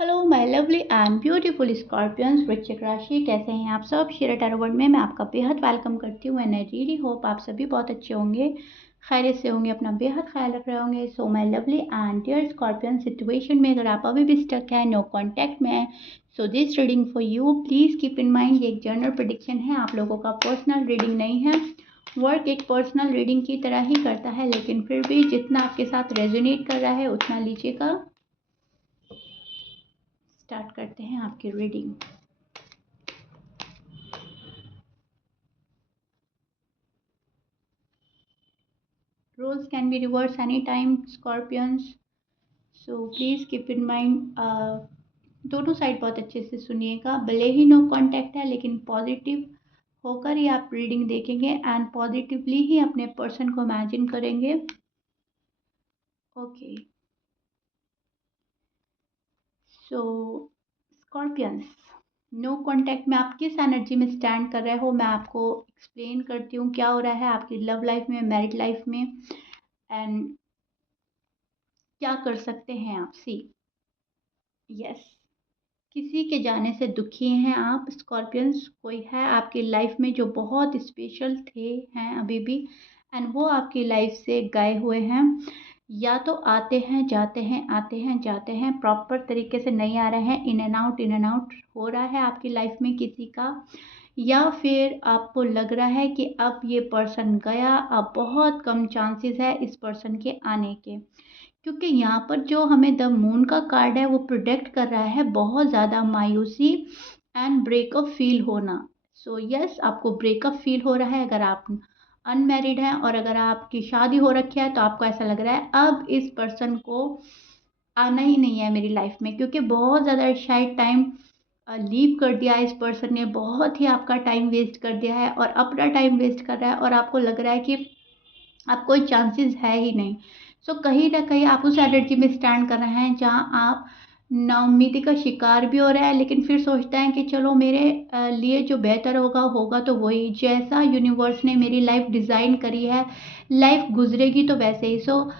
Hello my lovely and beautiful scorpions वृश्चिक राशि, कैसे हैं आप सब। शेयर टैरो वर्ल्ड में मैं आपका बेहद वेलकम करती हूँ एंड आई रियली होप आप सभी बहुत अच्छे होंगे, खैरियत से होंगे, अपना बेहद ख्याल रख रहे होंगे। So my lovely and dear scorpion, situation में अगर आप अभी भी स्टक है, नो कॉन्टैक्ट में है, so this reading for you. Please keep in mind ये एक जनरल प्रेडिक्शन है, आप लोगों का पर्सनल रीडिंग नहीं है। वर्क एक पर्सनल रीडिंग की तरह ही करता है, लेकिन फिर भी जितना आपके साथ रेजोनेट कर रहा है उतना लीजिएगा। स्टार्ट करते हैं आपकी reading. Roles can be reversed anytime, Scorpions. So please keep in mind, दोनों साइड बहुत अच्छे से सुनिएगा। भले ही नो कांटेक्ट है, लेकिन पॉजिटिव होकर ही आप रीडिंग देखेंगे एंड पॉजिटिवली ही अपने पर्सन को इमेजिन करेंगे। ओके, सो स्कॉर्पियंस, नो कांटेक्ट में आप किस एनर्जी में स्टैंड कर रहे हो, मैं आपको एक्सप्लेन करती हूँ क्या हो रहा है आपकी लव लाइफ में, मैरिड लाइफ में, एंड क्या कर सकते हैं आप। सी यस, किसी के जाने से दुखी हैं आप स्कॉर्पियंस। कोई है आपकी लाइफ में जो बहुत स्पेशल थे, हैं अभी भी, एंड वो आपकी लाइफ से गए हुए हैं। या तो आते हैं जाते हैं, आते हैं जाते हैं, प्रॉपर तरीके से नहीं आ रहे हैं, इन एंड आउट हो रहा है आपकी लाइफ में किसी का। या फिर आपको लग रहा है कि अब ये पर्सन गया, अब बहुत कम चांसेस है इस पर्सन के आने के, क्योंकि यहाँ पर जो हमें द मून का कार्ड है वो प्रोटेक्ट कर रहा है बहुत ज़्यादा मायूसी एंड ब्रेकअप फील होना। सो यस, आपको ब्रेकअप फील हो रहा है अगर आप अनमैरिड हैं, और अगर आपकी शादी हो रखी है तो आपको ऐसा लग रहा है अब इस पर्सन को आना ही नहीं है मेरी लाइफ में, क्योंकि बहुत ज़्यादा शायद टाइम लीव कर दिया है इस पर्सन ने, बहुत ही आपका टाइम वेस्ट कर दिया है और अपना टाइम वेस्ट कर रहा है, और आपको लग रहा है कि अब कोई चांसेस है ही नहीं। सो कहीं ना कहीं आप उस एनर्जी में स्टैंड कर रहे हैं जहां आप नाउम्मीदी का शिकार भी हो रहा है, लेकिन फिर सोचते हैं कि चलो मेरे लिए जो बेहतर होगा होगा, तो वही जैसा यूनिवर्स ने मेरी लाइफ डिज़ाइन करी है लाइफ गुजरेगी तो वैसे ही। सो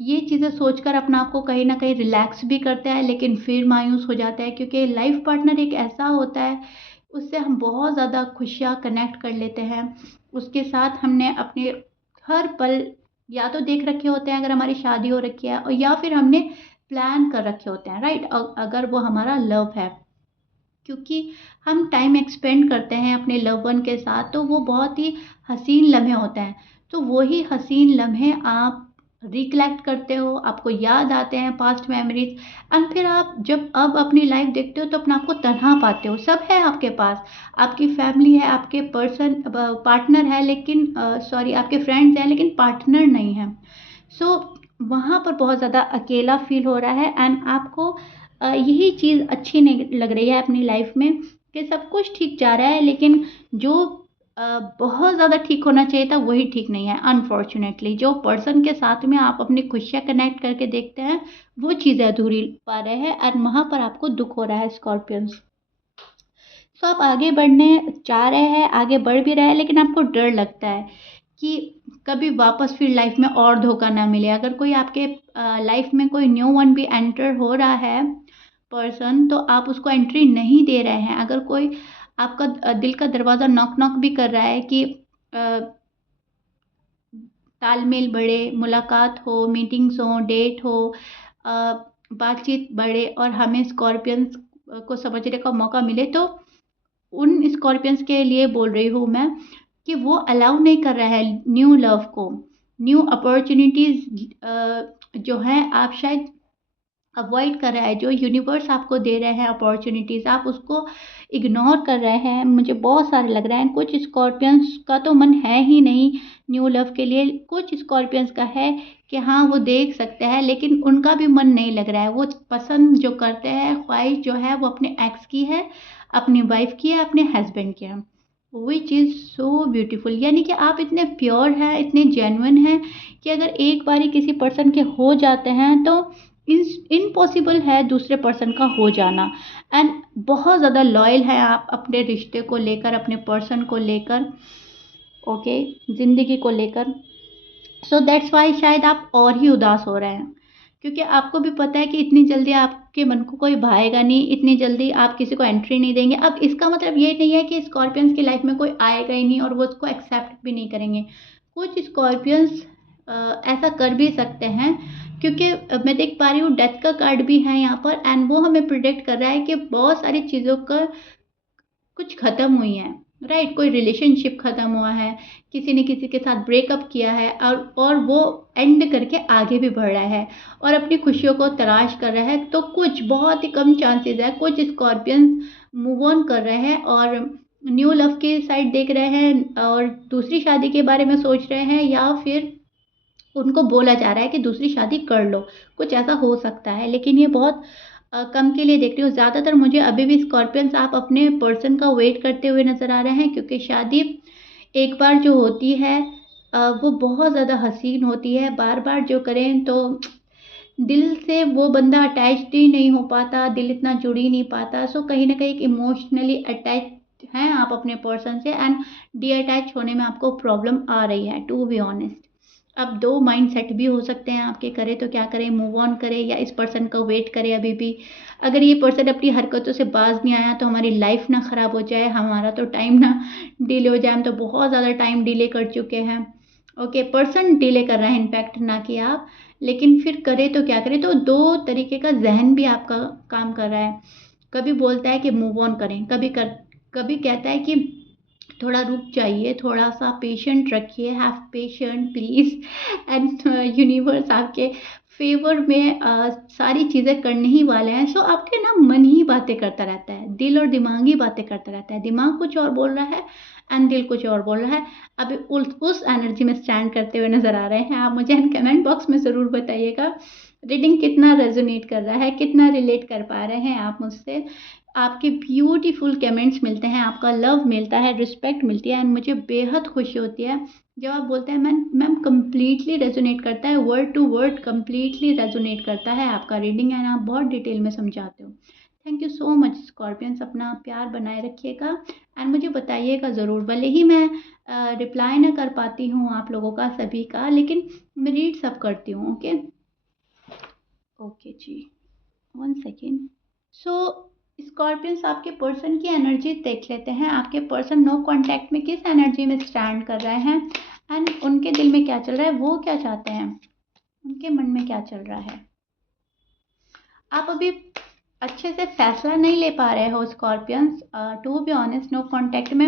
ये चीज़ें सोचकर अपना आपको कहीं ना कहीं रिलैक्स भी करते हैं, लेकिन फिर मायूस हो जाता है, क्योंकि लाइफ पार्टनर एक ऐसा होता है उससे हम बहुत ज़्यादा खुशियाँ कनेक्ट कर लेते हैं। उसके साथ हमने अपने हर पल या तो देख रखे होते हैं अगर हमारी शादी हो रखी है, और या फिर हमने प्लान कर रखे होते हैं, राइट, अगर वो हमारा लव है, क्योंकि हम टाइम एक्सपेंड करते हैं अपने लव वन के साथ, तो वो बहुत ही हसीन लम्हे होते हैं। तो वही हसीन लम्हे आप रिकलेक्ट करते हो, आपको याद आते हैं पास्ट मेमोरीज, एंड फिर आप जब अब अपनी लाइफ देखते हो तो अपने आप को तन्हा पाते हो। सब है आपके पास, आपकी फैमिली है, आपके पर्सन पार्टनर है, लेकिन सॉरी आपके फ्रेंड्स हैं लेकिन पार्टनर नहीं है। सो वहाँ पर बहुत ज़्यादा अकेला फील हो रहा है, एंड आपको यही चीज़ अच्छी नहीं लग रही है अपनी लाइफ में, कि सब कुछ ठीक जा रहा है, लेकिन जो बहुत ज़्यादा ठीक होना चाहिए था वही ठीक नहीं है। अनफॉर्चुनेटली जो पर्सन के साथ में आप अपनी खुशियाँ कनेक्ट करके देखते हैं वो चीज़ें अधूरी पा रहे हैं, एंड वहाँ पर आपको दुख हो रहा है स्कॉर्पियंस। सो आप आगे बढ़ने चाह रहे हैं, आगे बढ़ भी रहे हैं, लेकिन आपको डर लगता है कि कभी वापस फिर लाइफ में और धोखा ना मिले। अगर कोई आपके लाइफ में कोई न्यू वन भी एंटर हो रहा है पर्सन, तो आप उसको एंट्री नहीं दे रहे हैं। अगर कोई आपका दिल का दरवाज़ा नॉक नॉक भी कर रहा है कि अ, तालमेल बढ़े, मुलाकात हो, मीटिंग्स हो, डेट हो, अ, बातचीत बढ़े और हमें स्कॉर्पियंस को समझने का मौका मिले, तो उन स्कॉर्पियंस के लिए बोल रही हूँ मैं कि वो अलाउ नहीं कर रहा है न्यू लव को, न्यू अपॉर्चुनिटीज़ जो हैं आप शायद अवॉइड कर रहा है। जो यूनिवर्स आपको दे रहे हैं अपॉर्चुनिटीज़, आप उसको इग्नोर कर रहे हैं। मुझे बहुत सारे लग रहे हैं, कुछ स्कॉर्पियंस का तो मन है ही नहीं न्यू लव के लिए, कुछ स्कॉर्पियंस का है कि हाँ वो देख सकते हैं, लेकिन उनका भी मन नहीं लग रहा है। वो पसंद जो करते हैं, ख्वाहिश जो है वो अपने एक्स की है, अपनी वाइफ की है, अपने हस्बैंड की है। विच इज़ सो ब्यूटीफुल, यानी कि आप इतने प्योर हैं, इतने जेन्युइन हैं कि अगर एक बारी किसी पर्सन के हो जाते हैं तो इम्पॉसिबल है दूसरे पर्सन का हो जाना। एंड बहुत ज़्यादा लॉयल हैं आप अपने रिश्ते को लेकर, अपने पर्सन को लेकर, ओके, ज़िंदगी को लेकर। सो दैट्स वाई शायद आप और ही उदास हो रहे हैं, क्योंकि आपको भी पता है कि इतनी जल्दी आपके मन को कोई भाएगा नहीं, इतनी जल्दी आप किसी को एंट्री नहीं देंगे। अब इसका मतलब ये नहीं है कि स्कॉर्पियंस की लाइफ में कोई आएगा ही नहीं और वो उसको एक्सेप्ट भी नहीं करेंगे। कुछ स्कॉर्पियंस ऐसा कर भी सकते हैं, क्योंकि मैं देख पा रही हूँ डेथ का कार्ड भी है यहाँ पर, एंड वो हमें प्रिडिक्ट कर रहा है कि बहुत सारी चीज़ों का कुछ ख़त्म हुई है, राइट। कोई रिलेशनशिप ख़त्म हुआ है, किसी ने किसी के साथ ब्रेकअप किया है, और वो एंड करके आगे भी बढ़ रहा है और अपनी खुशियों को तलाश कर रहा है। तो कुछ बहुत ही कम चांसेस है कुछ स्कॉर्पियंस मूव ऑन कर रहे हैं और न्यू लव की साइड देख रहे हैं और दूसरी शादी के बारे में सोच रहे हैं, या फिर उनको बोला जा रहा है कि दूसरी शादी कर लो। कुछ ऐसा हो सकता है, लेकिन ये बहुत कम के लिए देख रही हूँ। ज़्यादातर मुझे अभी भी स्कॉर्पियंस आप अपने पर्सन का वेट करते हुए नज़र आ रहे हैं, क्योंकि शादी एक बार जो होती है वो बहुत ज़्यादा हसीन होती है। बार बार जो करें तो दिल से वो बंदा अटैच्ड ही नहीं हो पाता, दिल इतना जुड़ ही नहीं पाता। सो कहीं ना कहीं इमोशनली अटैच हैं आप अपने पर्सन से, एंड डी अटैच होने में आपको प्रॉब्लम आ रही है, टू बी ऑनेस्ट। अब दो माइंड सेट भी हो सकते हैं आपके, करें तो क्या करें, मूव ऑन करें या इस पर्सन का वेट करें अभी भी। अगर ये पर्सन अपनी हरकतों से बाज नहीं आया तो हमारी लाइफ ना ख़राब हो जाए, हमारा तो टाइम ना डिले हो जाए। हम तो बहुत ज़्यादा टाइम डिले कर चुके हैं। ओके, पर्सन डिले कर रहा है इनफैक्ट, ना कि आप। लेकिन फिर करें तो क्या करें, तो दो तरीके का जहन भी आपका काम कर रहा है। कभी बोलता है कि मूव ऑन करें, कभी कहता है कि थोड़ा रुक जाइए, थोड़ा सा पेशेंट रखिए, have patient please. And universe आपके फेवर में सारी चीज़ें करने ही वाले हैं। सो आपके ना मन ही बातें करता रहता है, दिल और दिमाग ही बातें करता रहता है। दिमाग कुछ और बोल रहा है एंड दिल कुछ और बोल रहा है। अभी उस एनर्जी में स्टैंड करते हुए नज़र आ रहे हैं आप। मुझे कमेंट बॉक्स में ज़रूर बताइएगा रीडिंग कितना रेजोनेट कर रहा है, कितना रिलेट कर पा रहे हैं आप मुझसे। आपके ब्यूटीफुल कमेंट्स मिलते हैं, आपका लव मिलता है, रिस्पेक्ट मिलती है, एंड मुझे बेहद खुशी होती है जब आप बोलते हैं मैम कंप्लीटली रेजोनेट करता है, word to word completely resonate करता है आपका रीडिंग, एंड आप बहुत डिटेल में समझाते हो। Thank you so much scorpions, अपना प्यार बनाए रखिएगा एंड मुझे बताइएगा ज़रूर। भले ही मैं रिप्लाई ना कर पाती हूँ आप लोगों का सभी का, लेकिन मैं रीड सब करती हूँ। ओके ओके जी, 1 सेकेंड। सो स्कॉर्पियंस, आपके पर्सन की एनर्जी देख लेते हैं। आपके पर्सन नो कांटेक्ट में किस एनर्जी में स्टैंड कर रहे हैं एंड उनके दिल में क्या चल रहा है, वो क्या चाहते हैं, उनके मन में क्या चल रहा है। आप अभी अच्छे से फैसला नहीं ले पा रहे हो scorpions, to be honest. No contact में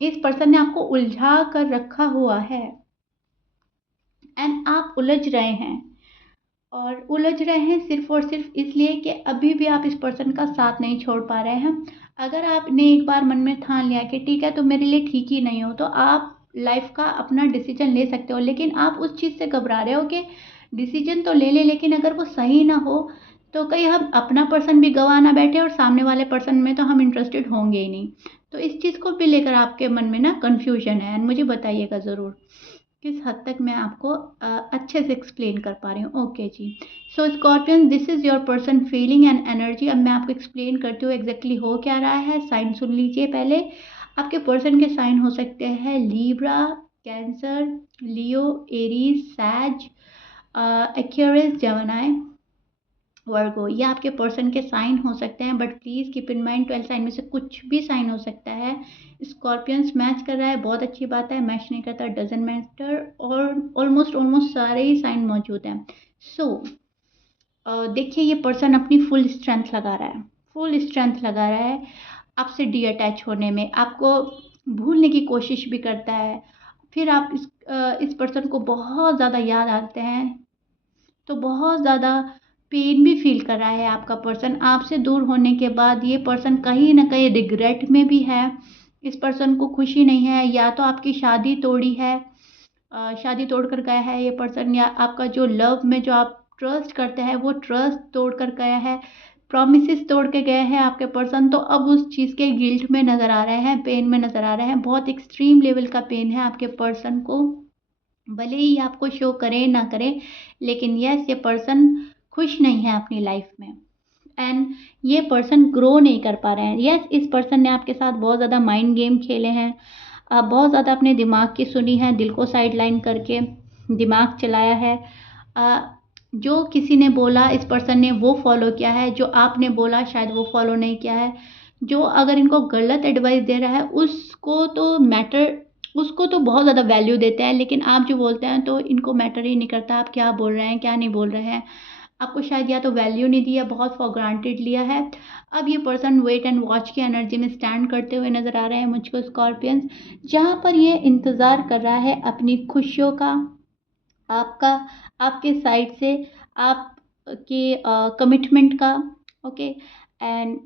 इस पर्सन ने आपको उलझा कर रखा हुआ है एंड आप उलझ रहे हैं, और उलझ रहे हैं सिर्फ और सिर्फ इसलिए कि अभी भी आप इस पर्सन का साथ नहीं छोड़ पा रहे हैं। अगर आपने एक बार मन में ठान लिया कि ठीक है तो मेरे लिए ठीक ही नहीं हो, तो आप लाइफ का अपना डिसीजन ले सकते हो। लेकिन आप उस चीज़ से घबरा रहे हो कि डिसीजन तो ले ले, लेकिन अगर वो सही ना हो तो कहीं हम अपना पर्सन भी गंवा ना बैठे और सामने वाले पर्सन में तो हम इंटरेस्टेड होंगे ही नहीं। तो इस चीज़ को भी लेकर आपके मन में ना कन्फ्यूजन है, एंड मुझे बताइएगा ज़रूर किस हद तक मैं आपको अच्छे से एक्सप्लेन कर पा रही हूँ। ओके जी, so scorpion, this is your person feeling and energy. अब मैं आपको एक्सप्लेन करती हूँ एग्जैक्टली हो क्या रहा है। साइन सुन लीजिए पहले। आपके पर्सन के साइन हो सकते हैं Libra, Cancer, Leo, Aries, Sag, Aquarius, Gemini, Virgo. ये आपके पर्सन के साइन हो सकते हैं, but please keep in mind 12 sign में से कुछ भी साइन हो सकता है। स्कॉर्पियंस मैच कर रहा है, बहुत अच्छी बात है। मैच नहीं करता, डजंट मैटर। और ऑलमोस्ट सारे ही साइन मौजूद हैं। सो देखिए, ये पर्सन अपनी फुल स्ट्रेंथ लगा रहा है, फुल स्ट्रेंथ लगा रहा है आपसे डी अटैच होने में। आपको भूलने की कोशिश भी करता है। फिर आप इस पर्सन को बहुत ज़्यादा याद आते हैं, तो बहुत ज़्यादा पेन भी फील कर रहा है आपका पर्सन। आपसे दूर होने के बाद ये पर्सन कहीं ना कहीं रिग्रेट में भी है। इस पर्सन को खुशी नहीं है, या तो आपकी शादी तोड़ी है, शादी तोड़ कर गया है ये पर्सन, या आपका जो लव में जो आप ट्रस्ट करते हैं वो ट्रस्ट तोड़ कर गया है, प्रॉमिसेस तोड़ के गए हैं आपके पर्सन। तो अब उस चीज़ के गिल्ट में नज़र आ रहे हैं, पेन में नज़र आ रहे हैं। बहुत एक्सट्रीम लेवल का पेन है आपके पर्सन को, भले ही आपको शो करें ना करें, लेकिन यस, ये पर्सन खुश नहीं है अपनी लाइफ में, एंड ये पर्सन ग्रो नहीं कर पा रहे हैं। यस, इस पर्सन ने आपके साथ बहुत ज़्यादा माइंड गेम खेले हैं, बहुत ज़्यादा अपने दिमाग की सुनी है, दिल को साइड लाइन करके दिमाग चलाया है। जो किसी ने बोला इस पर्सन ने वो फॉलो किया है, जो आपने बोला शायद वो फॉलो नहीं किया है। जो अगर इनको गलत एडवाइस दे रहा है उसको तो बहुत ज़्यादा वैल्यू देते हैं, लेकिन आप जो बोलते हैं तो इनको मैटर ही नहीं करता आप क्या बोल रहे हैं, क्या नहीं बोल रहे हैं। आपको शायद या तो वैल्यू नहीं दी या बहुत फॉर ग्रांटेड लिया है। अब ये पर्सन वेट एंड वॉच की एनर्जी में स्टैंड करते हुए नज़र आ रहे हैं मुझको स्कॉर्पियंस, जहाँ पर ये इंतज़ार कर रहा है अपनी खुशियों का, आपका, आपके साइड से, आपके कमिटमेंट का, ओके। एंड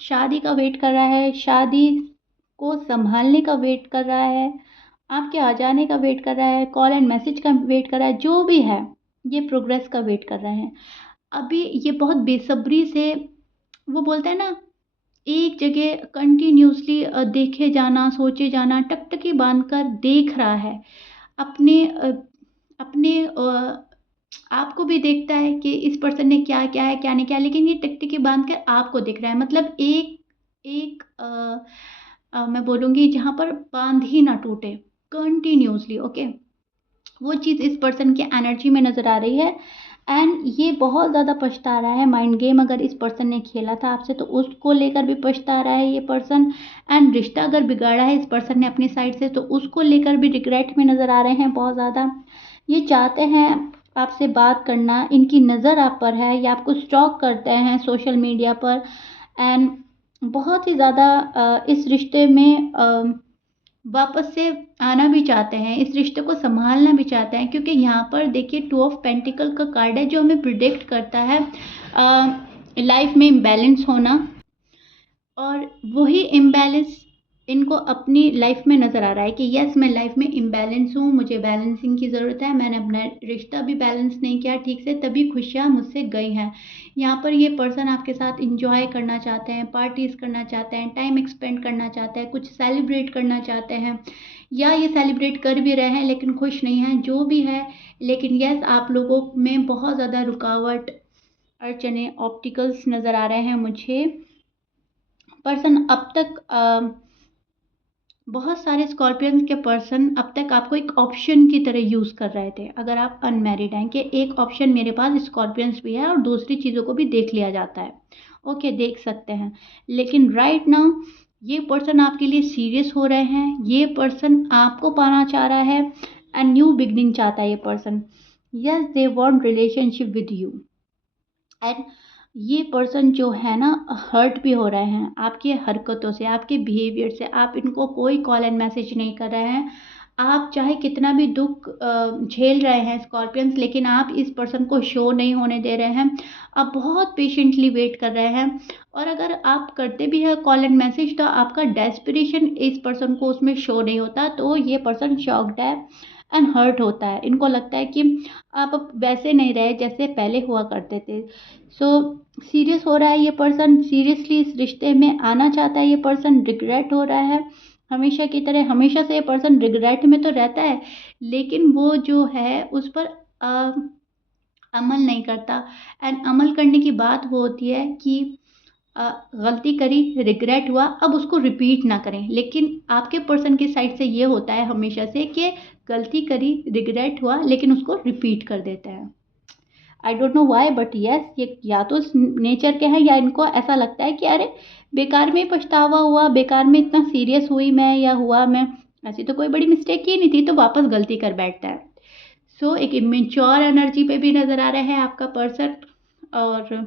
शादी का वेट कर रहा है, शादी को संभालने का वेट कर रहा है, आपके आ जाने का वेट कर रहा है, कॉल एंड मैसेज का वेट कर रहा है, जो भी है ये प्रोग्रेस का वेट कर रहे हैं। अभी ये बहुत बेसब्री से, वो बोलते हैं ना, एक जगह कंटिन्यूअसली देखे जाना, सोचे जाना, टकटकी बांधकर देख रहा है। अपने आपको भी देखता है कि इस पर्सन ने क्या किया है, क्या नहीं किया, लेकिन ये टिकटिकी बांध कर आपको दिख रहा है। मतलब एक एक मैं बोलूँगी जहाँ पर बांध ही ना टूटे, कंटिन्यूअसली, ओके। वो चीज़ इस पर्सन की एनर्जी में नज़र आ रही है। एंड ये बहुत ज़्यादा पछता रहा है। माइंड गेम अगर इस पर्सन ने खेला था आपसे तो उसको लेकर भी पछता रहा है ये पर्सन। एंड रिश्ता अगर बिगाड़ा है इस पर्सन ने अपनी साइड से तो उसको लेकर भी रिग्रेट में नज़र आ रहे हैं बहुत ज़्यादा। ये चाहते हैं आपसे बात करना, इनकी नज़र आप पर है, या आपको स्टॉक करते हैं सोशल मीडिया पर। एंड बहुत ही ज़्यादा इस रिश्ते में वापस से आना भी चाहते हैं, इस रिश्ते को संभालना भी चाहते हैं, क्योंकि यहाँ पर देखिए 2 ऑफ पेंटिकल का कार्ड है जो हमें प्रिडिक्ट करता है लाइफ में इम्बैलेंस होना। और वही इम्बैलेंस इनको अपनी लाइफ में नज़र आ रहा है कि यस मैं लाइफ में इम्बैलेंस हूँ, मुझे बैलेंसिंग की ज़रूरत है, मैंने अपना रिश्ता भी बैलेंस नहीं किया ठीक से, तभी खुशियाँ मुझसे गई हैं। यहाँ पर ये पर्सन आपके साथ इंजॉय करना चाहते हैं, पार्टीज़ करना चाहते हैं, टाइम एक्सपेंड करना चाहते हैं, कुछ सेलिब्रेट करना चाहते हैं, या ये सेलिब्रेट कर भी रहे हैं लेकिन खुश नहीं हैं, जो भी है। लेकिन यस आप लोगों में बहुत ज़्यादा रुकावट, अड़चने, ऑब्स्टिकल्स नज़र आ रहे हैं मुझे। पर्सन अब तक बहुत सारे स्कॉर्पियंस के पर्सन अब तक आपको एक ऑप्शन की तरह यूज़ कर रहे थे, अगर आप अनमैरिड हैं, कि एक ऑप्शन मेरे पास स्कॉर्पियंस भी है और दूसरी चीज़ों को भी देख लिया जाता है, ओके देख सकते हैं। लेकिन राइट नाउ ये पर्सन आपके लिए सीरियस हो रहे हैं, ये पर्सन आपको पाना चाह रहा है एंड न्यू बिगनिंग चाहता है ये person. Yes they want relationship with you. And ये पर्सन जो है ना हर्ट भी हो रहे हैं आपकी हरकतों से, आपके बिहेवियर से। आप इनको कोई कॉल एंड मैसेज नहीं कर रहे हैं, आप चाहे कितना भी दुख झेल रहे हैं स्कॉर्पियंस, लेकिन आप इस पर्सन को शो नहीं होने दे रहे हैं। आप बहुत पेशेंटली वेट कर रहे हैं, और अगर आप करते भी हैं कॉल एंड मैसेज तो आपका डेस्परेशन इस पर्सन को उसमें शो नहीं होता, तो ये पर्सन शॉक्ड है एंड हर्ट होता है। इनको लगता है कि आप अब वैसे नहीं रहे जैसे पहले हुआ करते थे। सो सीरियस हो रहा है ये पर्सन, सीरियसली इस रिश्ते में आना चाहता है ये पर्सन, रिग्रेट हो रहा है हमेशा की तरह। हमेशा से ये पर्सन रिग्रेट में तो रहता है, लेकिन वो जो है उस पर अमल नहीं करता। एंड अमल करने की बात वो होती है कि गलती करी, रिग्रेट हुआ, अब उसको रिपीट ना करें। लेकिन आपके पर्सन की साइड से ये होता है हमेशा से कि गलती करी, रिग्रेट हुआ, लेकिन उसको रिपीट कर देते हैं। I don't know why but yes ये या तो नेचर के हैं, या इनको ऐसा लगता है कि अरे बेकार में पछतावा हुआ, बेकार में इतना सीरियस हुई मैं या हुआ मैं, ऐसी तो कोई बड़ी मिस्टेक की नहीं थी, तो वापस गलती कर बैठता है। सो एक इमेच्योर एनर्जी पे भी नज़र आ रहा है आपका पर्सन, और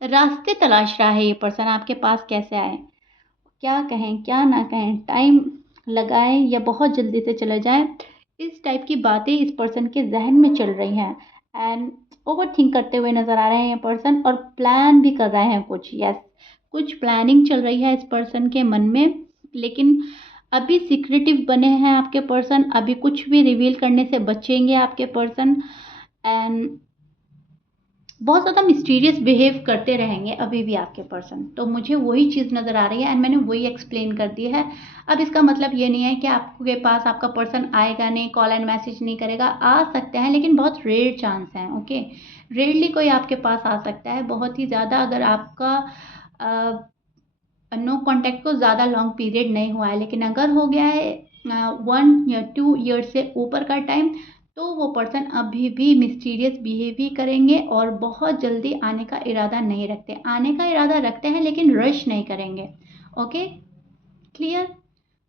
रास्ते तलाश रहा है ये पर्सन आपके पास कैसे आए, क्या कहें क्या ना कहें, टाइम लगाएं या बहुत जल्दी से चले जाएं, इस टाइप की बातें इस पर्सन के जहन में चल रही हैं। एंड ओवर थिंक करते हुए नज़र आ रहे हैं ये पर्सन, और प्लान भी कर रहे हैं कुछ। यस कुछ प्लानिंग चल रही है इस पर्सन के मन में, लेकिन अभी सीक्रेटिव बने हैं आपके पर्सन, अभी कुछ भी रिवील करने से बचेंगे आपके पर्सन। एंड बहुत ज़्यादा मिस्टीरियस बिहेव करते रहेंगे अभी भी आपके पर्सन, तो मुझे वही चीज़ नज़र आ रही है एंड मैंने वही एक्सप्लेन कर दी है। अब इसका मतलब ये नहीं है कि आपके पास आपका पर्सन आएगा नहीं, कॉल एंड मैसेज नहीं करेगा, आ सकते हैं लेकिन बहुत रेयर चांस हैं, ओके। रेयरली कोई आपके पास आ सकता है, बहुत ही ज़्यादा अगर आपका नो कॉन्टैक्ट को ज़्यादा लॉन्ग पीरियड नहीं हुआ है। लेकिन अगर हो गया है 1 या 2 ईयर से ऊपर का टाइम, तो वो पर्सन अभी भी मिस्टीरियस बिहेव ही करेंगे और बहुत जल्दी आने का इरादा नहीं रखते। आने का इरादा रखते हैं लेकिन रश नहीं करेंगे। Okay, clear?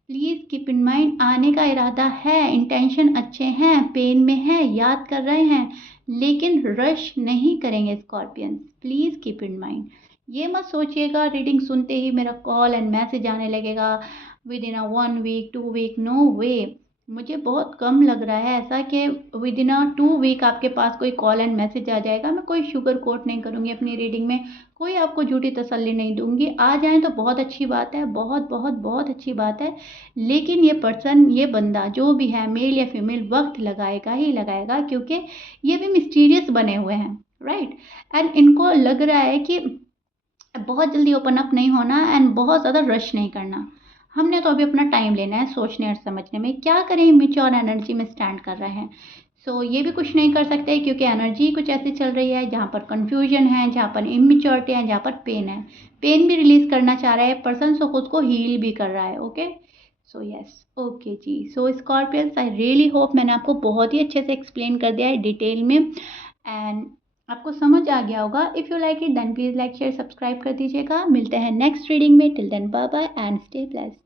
Please keep in mind, आने का इरादा है, इंटेंशन अच्छे हैं, पेन में है, याद कर रहे हैं, लेकिन रश नहीं करेंगे scorpions. Please keep in mind, ये मत सोचिएगा रीडिंग सुनते ही मेरा कॉल एंड मैसेज आने लगेगा within a 1 week 2 week. No way, मुझे बहुत कम लग रहा है ऐसा कि विद इन अ 2 वीक आपके पास कोई कॉल एंड मैसेज आ जाएगा। मैं कोई शुगर कोट नहीं करूँगी अपनी रीडिंग में, कोई आपको झूठी तसल्ली नहीं दूंगी। आ जाएं तो बहुत अच्छी बात है, बहुत बहुत बहुत अच्छी बात है, लेकिन ये पर्सन, ये बंदा जो भी है, मेल या फीमेल, वक्त लगाएगा ही लगाएगा, क्योंकि ये भी मिस्टीरियस बने हुए हैं, राइट। एंड इनको लग रहा है कि बहुत जल्दी ओपन अप नहीं होना एंड बहुत ज़्यादा रश नहीं करना। हमने तो अभी अपना टाइम लेना है सोचने और समझने में। क्या करें, इमेच्योर एनर्जी में स्टैंड कर रहे हैं। ये भी कुछ नहीं कर सकते क्योंकि एनर्जी कुछ ऐसी चल रही है जहाँ पर कन्फ्यूजन है, जहाँ पर इमेच्योरिटी है, जहाँ पर पेन है। पेन भी रिलीज करना चाह रहा है पर्सन, सो खुद को हील भी कर रहा है। ओके, सो यस, ओके जी। So scorpions, I really hope मैंने आपको बहुत ही अच्छे से एक्सप्लेन कर दिया है डिटेल में, एंड आपको समझ आ गया होगा। If you like it then please like share subscribe कर दीजिएगा। मिलते हैं नेक्स्ट रीडिंग में। Till then bye bye and stay blessed.